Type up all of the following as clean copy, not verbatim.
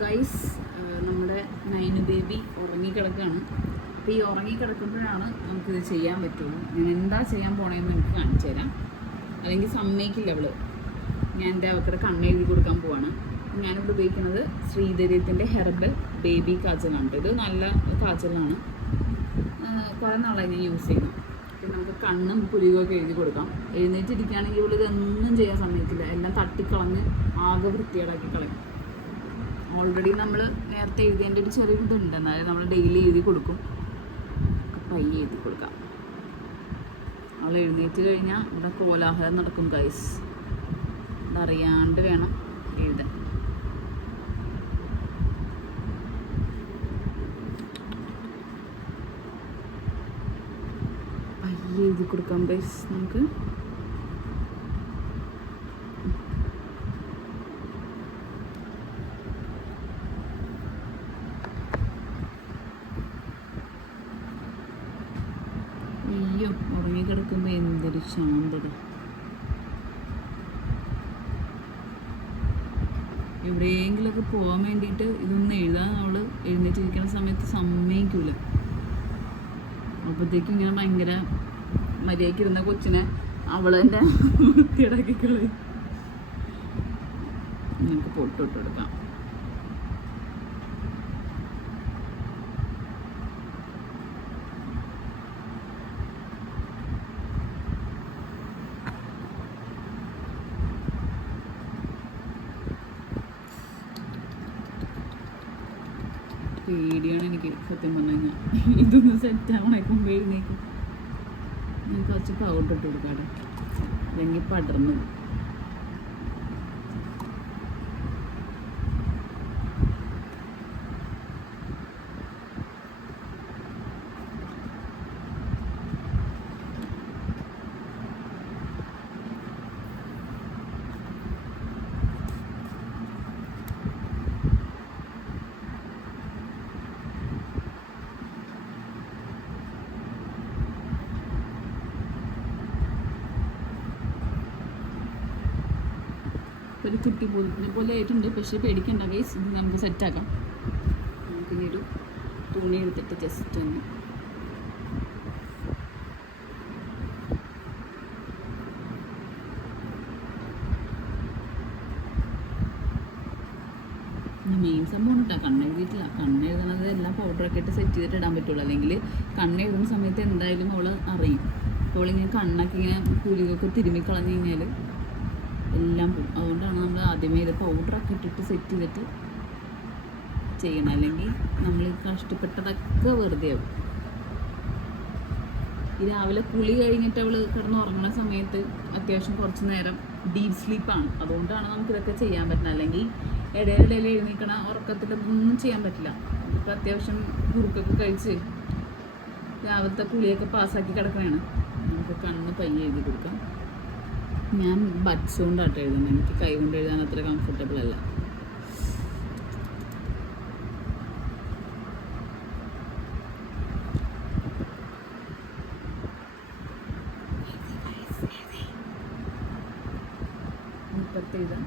Guys, നമ്മുടെ Nainu baby ഉറങ്ങിക്കിടക്കുകയാണ്. അപ്പോൾ ഈ ഉറങ്ങിക്കിടക്കുമ്പോഴാണ് നമുക്കിത് ചെയ്യാൻ പറ്റുള്ളൂ. ഞാൻ എന്താ ചെയ്യാൻ പോണേന്ന് എനിക്ക് കാണിച്ചു തരാം. അല്ലെങ്കിൽ സമ്മതിക്കില്ല അവള്. ഞാൻ എൻ്റെ അവക്കടെ കണ്ണെഴുതി കൊടുക്കാൻ പോവാണ്. ഞാനിവിടെ ഉപയോഗിക്കുന്നത് ശ്രീധര്യത്തിൻ്റെ ഹെർബൽ ബേബി കാജലാണ്. ഇത് നല്ല കാജലാണ്. കുറേ നാളായി ഞാൻ യൂസ് ചെയ്യുന്നു. പിന്നെ നമുക്ക് കണ്ണും പുലികൊക്കെ എഴുതി കൊടുക്കാം. എഴുന്നേറ്റിരിക്കുകയാണെങ്കിൽ ഇവൾ ഇതൊന്നും ചെയ്യാൻ സമ്മതിക്കില്ല. എല്ലാം തട്ടിക്കളഞ്ഞ് ആകെ വൃത്തികേടാക്കി കളയും. ഓൾറെഡി നമ്മൾ നേരത്തെ എഴുതിയതിൻ്റെ ഒരു ചെറിയ ഇതുണ്ട്. എന്നാലും നമ്മൾ ഡെയിലി എഴുതി കൊടുക്കും. പയ്യെ എഴുതി കൊടുക്കാം. അവൾ എഴുന്നേറ്റ് കഴിഞ്ഞാൽ ഇവിടെ കോലാഹലം നടക്കും ഗൈസ്. അതറിയാണ്ട് വേണം എഴുതാൻ. പയ്യെ എഴുതി കൊടുക്കാം ഗൈസ് നമുക്ക്. അയ്യോ, ഉറങ്ങിക്കിടക്കുമ്പോൾ എന്തൊരു ശാന്തത. എവിടെയെങ്കിലുമൊക്കെ പോകാൻ വേണ്ടിയിട്ട് ഇതൊന്നും എഴുതാൻ അവൾ എഴുന്നേറ്റിരിക്കുന്ന സമയത്ത് സമ്മതിക്കില്ല. അപ്പോഴത്തേക്കും ഇങ്ങനെ ഭയങ്കര മര്യാദയ്ക്ക് ഇരുന്ന കൊച്ചിനെ അവൾ തന്നെ വൃത്തിയിടാക്കി കളയും. നമുക്ക് പൊട്ടിട്ട് കൊടുക്കാം. പേടിയാണ് എനിക്ക് സത്യം പറഞ്ഞു കഴിഞ്ഞാൽ. ഇതൊന്ന് സെറ്റാവണേക്കുമ്പോൾ എഴുന്നേക്കും. നമുക്ക് കുറച്ച് പൗഡർ ഇട്ട് കൊടുക്കാട്ടെ, അല്ലെങ്കിൽ പടർന്നു. ഒരു കുട്ടി പോലെ ആയിട്ടുണ്ട്. പക്ഷേ പേടിക്കണ്ട ഗൈസ്, ഇത് നമുക്ക് സെറ്റാക്കാം. നമുക്കിനി ഒരു തുണി എടുത്തിട്ട് ജസ്റ്റ് ഒന്ന് മെയിൻ സംഭവം കേട്ടോ. കണ്ണെഴുതിയിട്ടില്ല. കണ്ണെഴുതണത് എല്ലാം പൗഡറൊക്കെ ഇട്ട് സെറ്റ് ചെയ്തിട്ട് ഇടാൻ പറ്റുള്ളൂ. അല്ലെങ്കിൽ കണ്ണെഴുതുന്ന സമയത്ത് എന്തായാലും അവൾ അറിയും. അപ്പോൾ ഇങ്ങനെ കണ്ണൊക്കെ ഇങ്ങനെ കുരുകൊക്കെ തിരുമ്മി കളഞ്ഞു കഴിഞ്ഞാൽ എല്ലാം പോകും. അതുകൊണ്ടാണ് നമ്മൾ ആദ്യമേ ഇത് പൗഡറൊക്കെ ഇട്ടിട്ട് സെറ്റ് ചെയ്തിട്ട് ചെയ്യണം. അല്ലെങ്കിൽ നമ്മൾ കഷ്ടപ്പെട്ടതൊക്കെ വെറുതെ ആവും. ഈ രാവിലെ കുളി കഴിഞ്ഞിട്ട് അവൾ കിടന്ന് ഉറങ്ങുന്ന സമയത്ത് അത്യാവശ്യം കുറച്ച് നേരം ഡീപ്പ് സ്ലീപ്പാണ്. അതുകൊണ്ടാണ് നമുക്കിതൊക്കെ ചെയ്യാൻ പറ്റുന്നത്. അല്ലെങ്കിൽ ഇടയിലിടയിൽ എഴുന്നേക്കണ ഉറക്കത്തിലൊന്നും ചെയ്യാൻ പറ്റില്ല. ഇപ്പം അത്യാവശ്യം കുറുക്കൊക്കെ കഴിച്ച് രാവിലത്തെ കുളിയൊക്കെ പാസ്സാക്കി കിടക്കണതാണ്. നമുക്ക് കണ്ണ് പയ്യെ എഴുതി കൊടുക്കാം. ഞാൻ ബഡ്സ് കൊണ്ടാട്ടോ എഴുതുന്നത്. എനിക്ക് കൈ കൊണ്ട് എഴുതാൻ അത്ര കംഫർട്ടബിൾ അല്ല. എഴുതാം.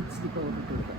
ഇച്ചിരി പൗഡർ ഇട്ട് കൊടുക്കാം.